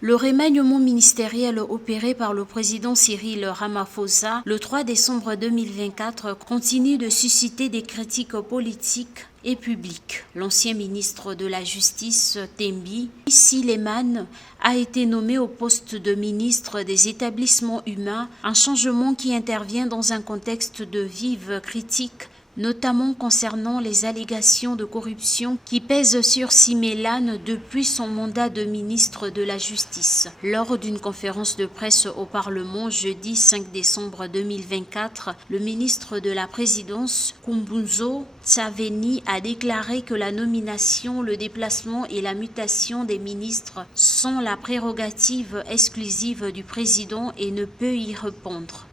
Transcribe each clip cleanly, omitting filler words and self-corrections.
Le remaniement ministériel opéré par le président Cyril Ramaphosa le 3 décembre 2024 continue de susciter des critiques politiques et publiques. L'ancien ministre de la Justice, Thembi Sileman, a été nommé au poste de ministre des Établissements humains, un changement qui intervient dans un contexte de vives critiques, notamment concernant les allégations de corruption qui pèsent sur Simelan depuis son mandat de ministre de la Justice. Lors d'une conférence de presse au Parlement jeudi 5 décembre 2024, le ministre de la Présidence, Kumbunzo Tsaveni, a déclaré que la nomination, le déplacement et la mutation des ministres sont la prérogative exclusive du président et ne peut y répondre.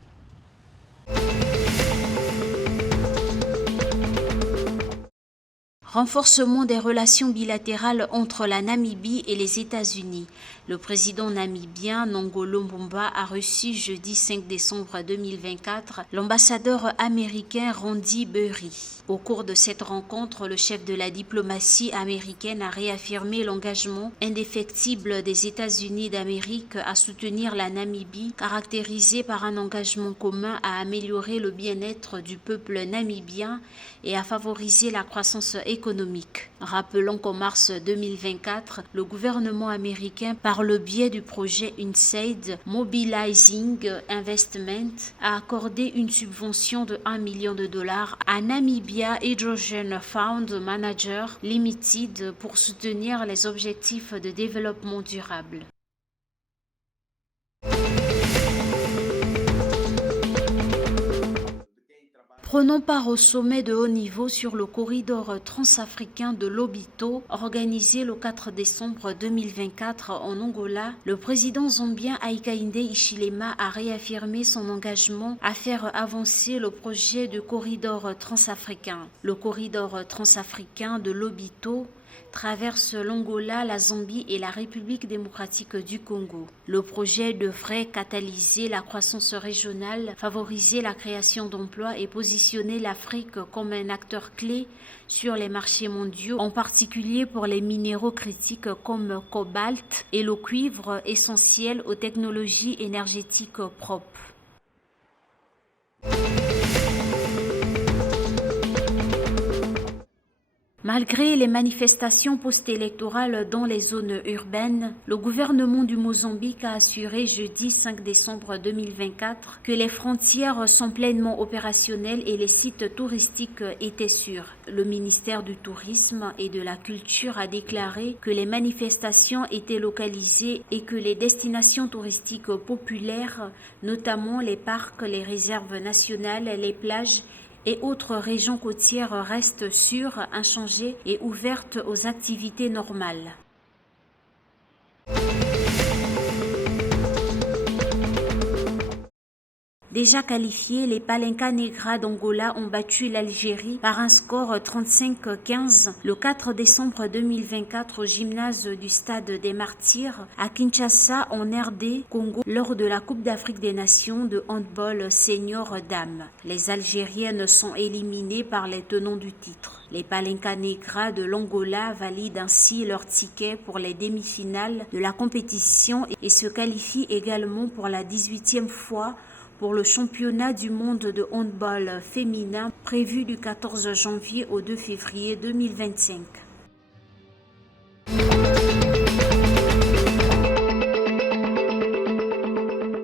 Renforcement des relations bilatérales entre la Namibie et les États-Unis. Le président namibien Nongolo Mbumba a reçu jeudi 5 décembre 2024 l'ambassadeur américain Randy Berry. Au cours de cette rencontre, le chef de la diplomatie américaine a réaffirmé l'engagement indéfectible des États-Unis d'Amérique à soutenir la Namibie, caractérisé par un engagement commun à améliorer le bien-être du peuple namibien et à favoriser la croissance économique. Rappelons qu'en mars 2024, le gouvernement américain, par le biais du projet UNSAID Mobilizing Investment, a accordé une subvention de $1 million à Namibia Hydrogen Fund Manager Limited pour soutenir les objectifs de développement durable. Prenons part au sommet de haut niveau sur le corridor transafricain de Lobito, organisé le 4 décembre 2024 en Angola. Le président zambien Hakainde Hichilema a réaffirmé son engagement à faire avancer le projet de corridor transafricain. Le corridor transafricain de Lobito traverse l'Angola, la Zambie et la République démocratique du Congo. Le projet devrait catalyser la croissance régionale, favoriser la création d'emplois et positionner l'Afrique comme un acteur clé sur les marchés mondiaux, en particulier pour les minéraux critiques comme le cobalt et le cuivre essentiels aux technologies énergétiques propres. Malgré les manifestations post-électorales dans les zones urbaines, le gouvernement du Mozambique a assuré jeudi 5 décembre 2024 que les frontières sont pleinement opérationnelles et les sites touristiques étaient sûrs. Le ministère du Tourisme et de la Culture a déclaré que les manifestations étaient localisées et que les destinations touristiques populaires, notamment les parcs, les réserves nationales, les plages et autres régions côtières restent sûres, inchangées et ouvertes aux activités normales. Déjà qualifiés, les Palenka Negra d'Angola ont battu l'Algérie par un score 35-15 le 4 décembre 2024 au gymnase du Stade des Martyrs à Kinshasa en RD Congo lors de la Coupe d'Afrique des Nations de handball senior dames. Les Algériennes sont éliminées par les tenants du titre. Les Palenka Negra de l'Angola valident ainsi leur ticket pour les demi-finales de la compétition et se qualifient également pour la 18e fois pour le championnat du monde de handball féminin prévu du 14 janvier au 2 février 2025.